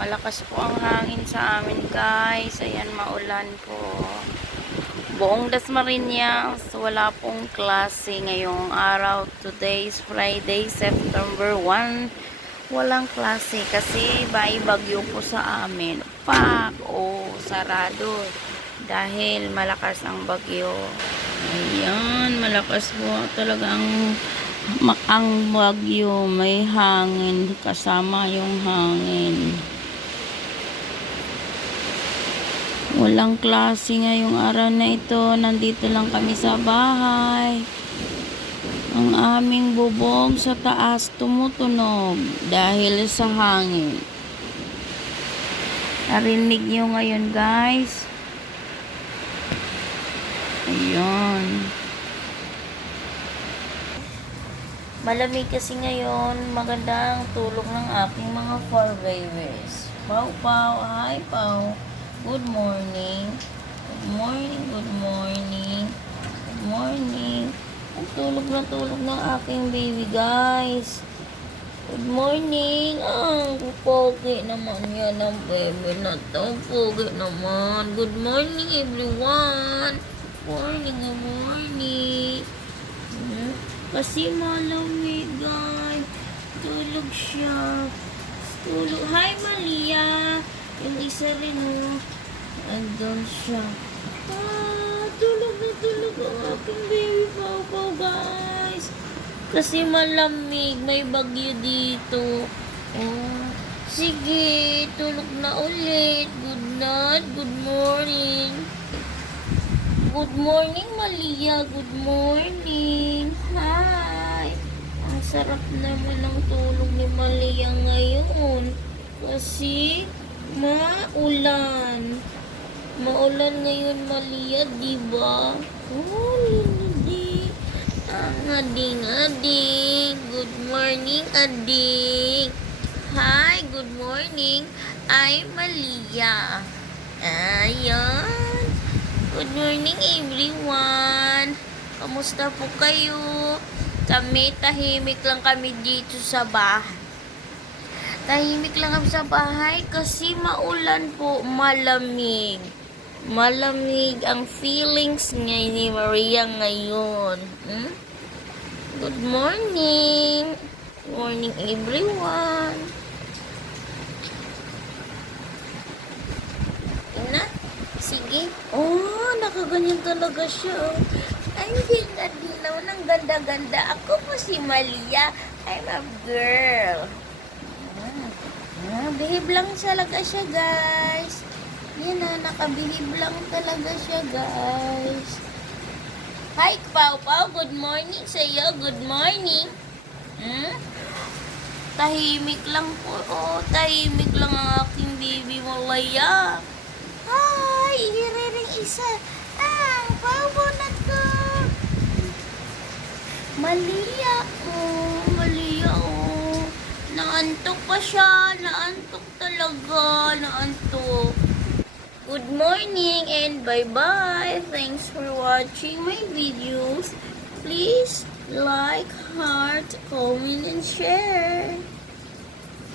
Malakas po ang hangin sa amin guys. Ayan, maulan po. Buong Dasmariñas, wala pong klase ngayong araw. Today is Friday, September 1. Walang klase kasi may bagyo po sa amin. Pak! Sarado. Dahil malakas ang bagyo. Ayan, malakas po talagang ang bagyo. May hangin kasama yung hangin. Walang klase ngayong araw na ito. Nandito lang kami sa bahay. Ang aming bubong sa taas tumutunog dahil sa hangin. Narinig nyo ngayon guys. Ayun. Malamig kasi ngayon. Magandang tulog ng aking mga fur babies. Pau Pau, hi Pau. Good morning. Good morning, good morning. Good morning. Ang tulog na tulog ng aking baby, guys. Good morning. Ang pogi naman yan ang baby na to. Pogi naman. Good morning, everyone. Good morning, good morning. Kasi malamig, guys. Tulog siya. Tulog. Hi, Malia. Yung isa rin, andun siya. Tulog na tulog ang aking baby Pau Pau, guys. Kasi malamig, may bagyo dito. Sige, tulog na ulit. Good night, good morning. Good morning, Malia. Good morning. Hi. Ang sarap naman ng tulog ni Malia ngayon. Kasi maulan. Maulan ngayon, Malia, diba? Hindi. Ading. Good morning, ading. Hi, good morning. I'm Malia. Ayan. Good morning, everyone. Kamusta po kayo? Kami, tahimik lang kami dito sa bahay. Tahimik lang kami sa bahay kasi maulan po, malamig. Malamig ang feelings niya ni Maria ngayon. Good morning. Good morning, everyone. Ina, sige. Nakaganyan talaga siya. Ay, hindi naman ang ganda-ganda. Ako po si Malia. I'm a girl. Behave lang talaga siya, guys. Yan nakabehave lang talaga siya, guys. Hi, Pau Pau. Good morning sa iyo. Good morning. Tahimik lang po. Tahimik lang ang aking baby Malaya. Hi, hiriring isa. Pau Pau na to. Malia. Malia, naantok pa siya. Naantok talaga. Naantok. Good morning and bye-bye. Thanks for watching my videos. Please like, heart, comment, and share.